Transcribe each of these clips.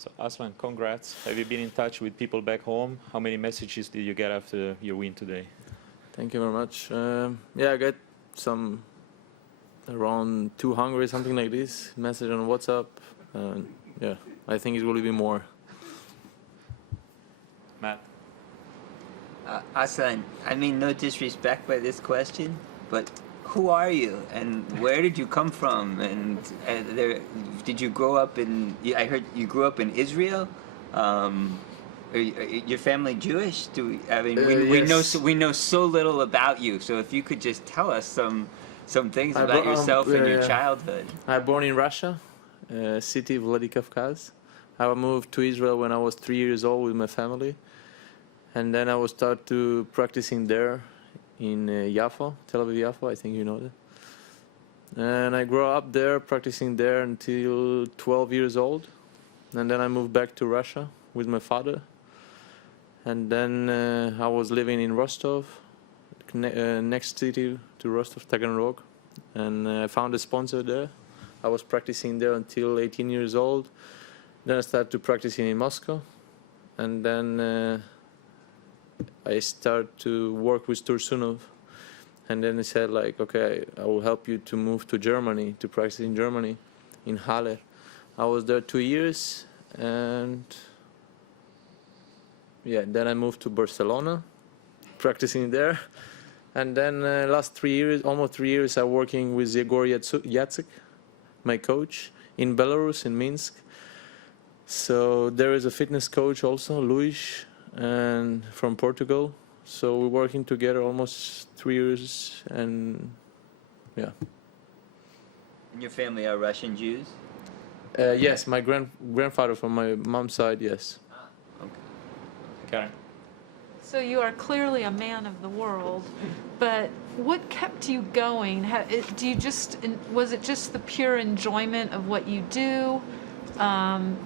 So Aslan, congrats. Have you been in touch with people back home? How many messages did you get after your win today? Thank you very much. Yeah, I got some around 200, something like this, message on WhatsApp. Yeah, I think it will be more. Matt? Aslan, I mean no disrespect by this question, but who are you and where did you come from? And did you grow up in? I heard you grew up in Israel. Are your family Jewish? Yes. We know so little about you. So if you could just tell us some things about yourself and your childhood. I was born in Russia, city of Vladikavkaz. I moved to Israel when I was 3 years old with my family, and then I was start to practicing there in Yafa, Tel Aviv Yafa. I think you know that. And I grew up there, practicing there until 12 years old, and then I moved back to Russia with my father. And then I was living in Rostov, next city to Rostov, Taganrog, and I found a sponsor there. I was practicing there until 18 years old. Then I started to practicing in Moscow, and then I started to work with Tursunov. And then he said, like, okay, I will help you to move to Germany, to practice in Germany, in Halle. I was there 2 years, and yeah, then I moved to Barcelona, practicing there. And then last 3 years, almost 3 years, I'm working with Grigor Dimitrov, my coach, in Belarus, in Minsk. So there is a fitness coach also, Luis, and from Portugal. So we're working together almost 3 years, and yeah. And your family are Russian Jews? Yes, my grandfather from my mom's side, yes. Okay. Karen? So you are clearly a man of the world, but what kept you going? Was it just the pure enjoyment of what you do?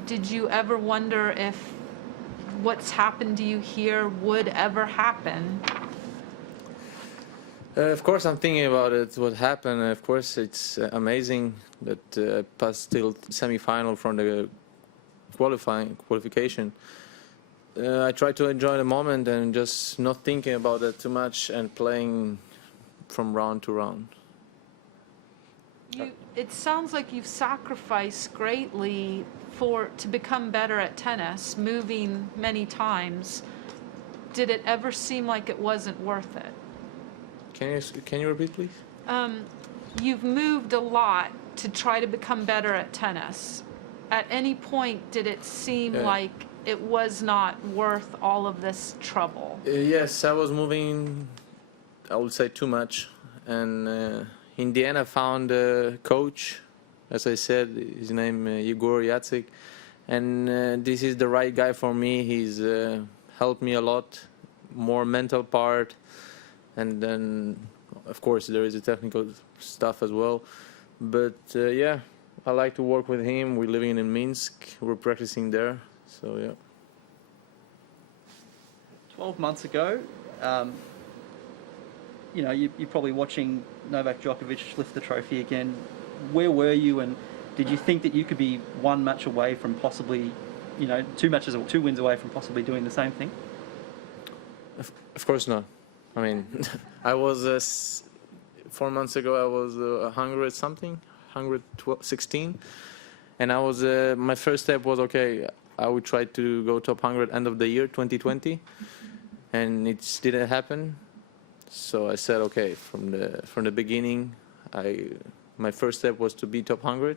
Did you ever wonder if what's happened to you here would ever happen? Of course, I'm thinking about it, what happened. Of course, it's amazing that I passed till semi-final from the qualification. I try to enjoy the moment and just not thinking about it too much and playing from round to round. It sounds like you've sacrificed greatly to become better at tennis, moving many times. Did it ever seem like it wasn't worth it? Can you repeat, please? You've moved a lot to try to become better at tennis. At any point, did it seem like it was not worth all of this trouble? Yes, I was moving, I would say, too much. And in the end, I found a coach, as I said, his name Grigor Dimitrov. And this is the right guy for me. He's helped me a lot, more mental part. And then, of course, there is the technical stuff as well. But yeah, I like to work with him. We're living in Minsk. We're practicing there. So, yeah. 12 months ago, you're probably watching Novak Djokovic lift the trophy again. Where were you, and did you think that you could be one match away from possibly, two wins away from possibly doing the same thing? Of course not. I mean, I was 4 months ago. I was 116, and I was my first step was okay. I would try to go top 100 end of the year 2020, and it didn't happen. So I said okay from the beginning. My first step was to be top 100.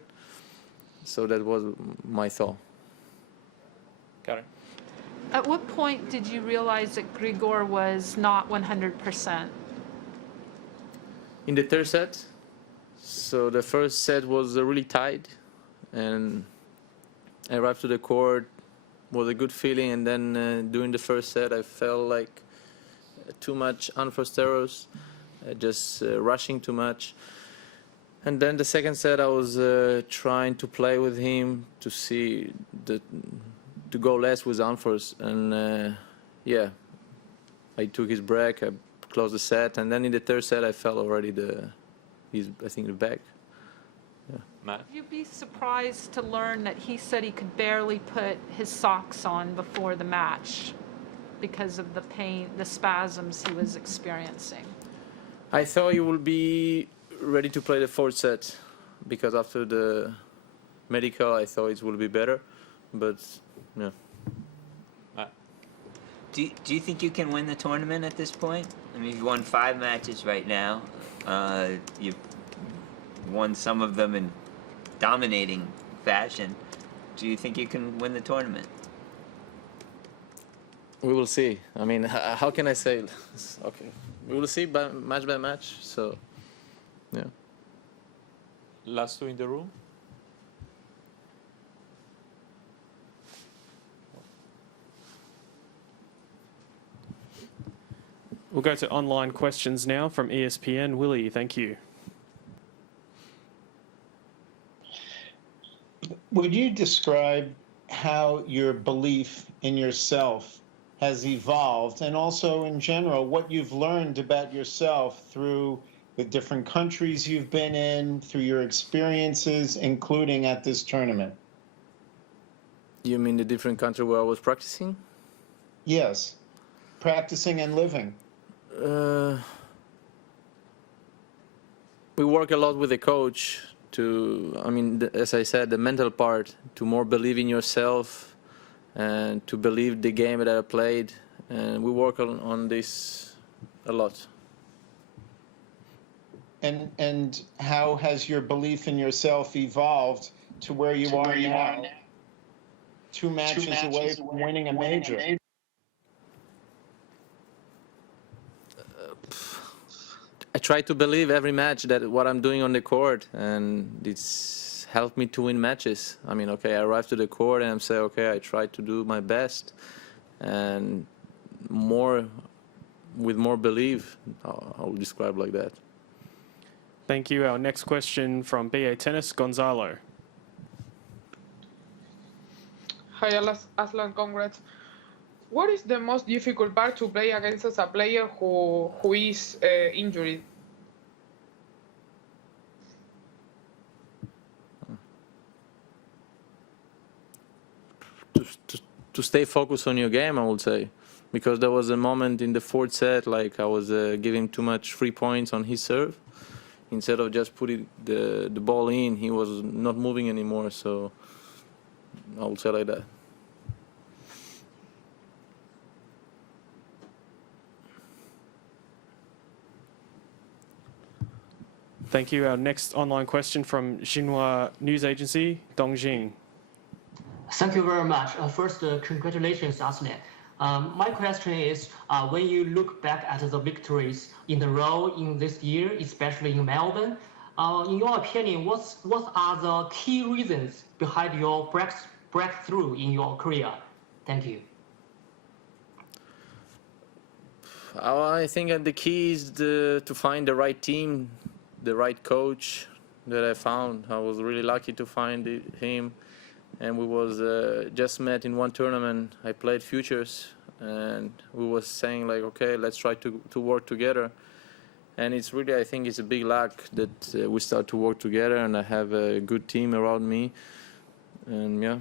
So that was my thought. Karen? At what point did you realize that Grigor was not 100%? In the third set. So the first set was really tight, and I arrived to the court, was a good feeling, and then during the first set I felt like too much unforced errors, just rushing too much. And then the second set I was trying to play with him to see to go less with unforced, and yeah, I took his break, I closed the set, and then in the third set I felt already the back. Yeah. Matt? You'd be surprised to learn that he said he could barely put his socks on before the match because of the pain, the spasms he was experiencing. I thought he would be ready to play the fourth set because after the medical, I thought it would be better. But yeah. Matt? Do you think you can win the tournament at this point? I mean, you've won 5 matches right now. You've won some of them in dominating fashion. Do you think you can win the tournament? We will see. I mean, how can I say? Okay, we will see match by match. So, yeah. Last two in the room? We'll go to online questions now from ESPN. Willie, thank you. Would you describe how your belief in yourself has evolved, and also in general what you've learned about yourself through the different countries you've been in, through your experiences, including at this tournament? You mean the different country where I was practicing? Yes, practicing and living. We work a lot with the coach to, I mean, as I said, the mental part, to more believe in yourself and to believe the game that I played. And we work on this a lot. And how has your belief in yourself evolved to where you are now? 2 matches away from winning a major. I try to believe every match that what I'm doing on the court, and it's helped me to win matches. I mean, okay, I arrive to the court and I'm saying, okay, I try to do my best, and with more belief, I'll describe like that. Thank you. Our next question from BA Tennis, Gonzalo. Hi, Aslan, congrats. What is the most difficult part to play against as a player who is injured? To stay focused on your game, I would say, because there was a moment in the fourth set, like I was giving too much free points on his serve. Instead of just putting the ball in, he was not moving anymore. So I would say like that. Thank you. Our next online question from Xinhua News Agency, Dongjing. Thank you very much. First, congratulations, Aslan. My question is, when you look back at the victories in the row in this year, especially in Melbourne, in your opinion, what are the key reasons behind your breakthrough in your career? Thank you. I think that the key is to find the right team, the right coach that I found. I was really lucky to find him. And we was just met in one tournament. I played futures, and we was saying like, okay, let's try to work together. And it's really, I think it's a big luck that we start to work together, and I have a good team around me. And yeah.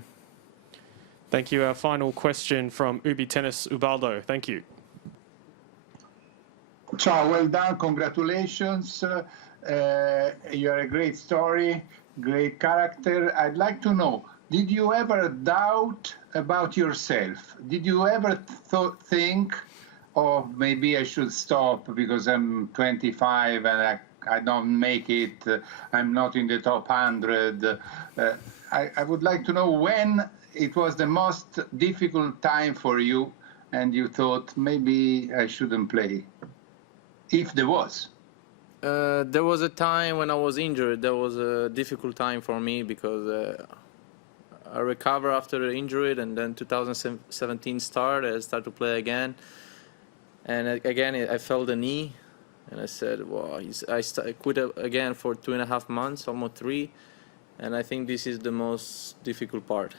Thank you. Our final question from Ubi Tennis, Ubaldo. Thank you. Ciao, well done, congratulations. You are a great story, great character. I'd like to know, did you ever doubt about yourself? Did you ever think, oh, maybe I should stop because I'm 25 and I don't make it, I'm not in the top 100. I would like to know when it was the most difficult time for you and you thought, maybe I shouldn't play, if there was. There was a time when I was injured. That was a difficult time for me because I recovered after the injury, and then 2017 started. I started to play again, and again I felt the knee, and I said, "Well, I quit again for 2.5 months, almost 3," and I think this is the most difficult part.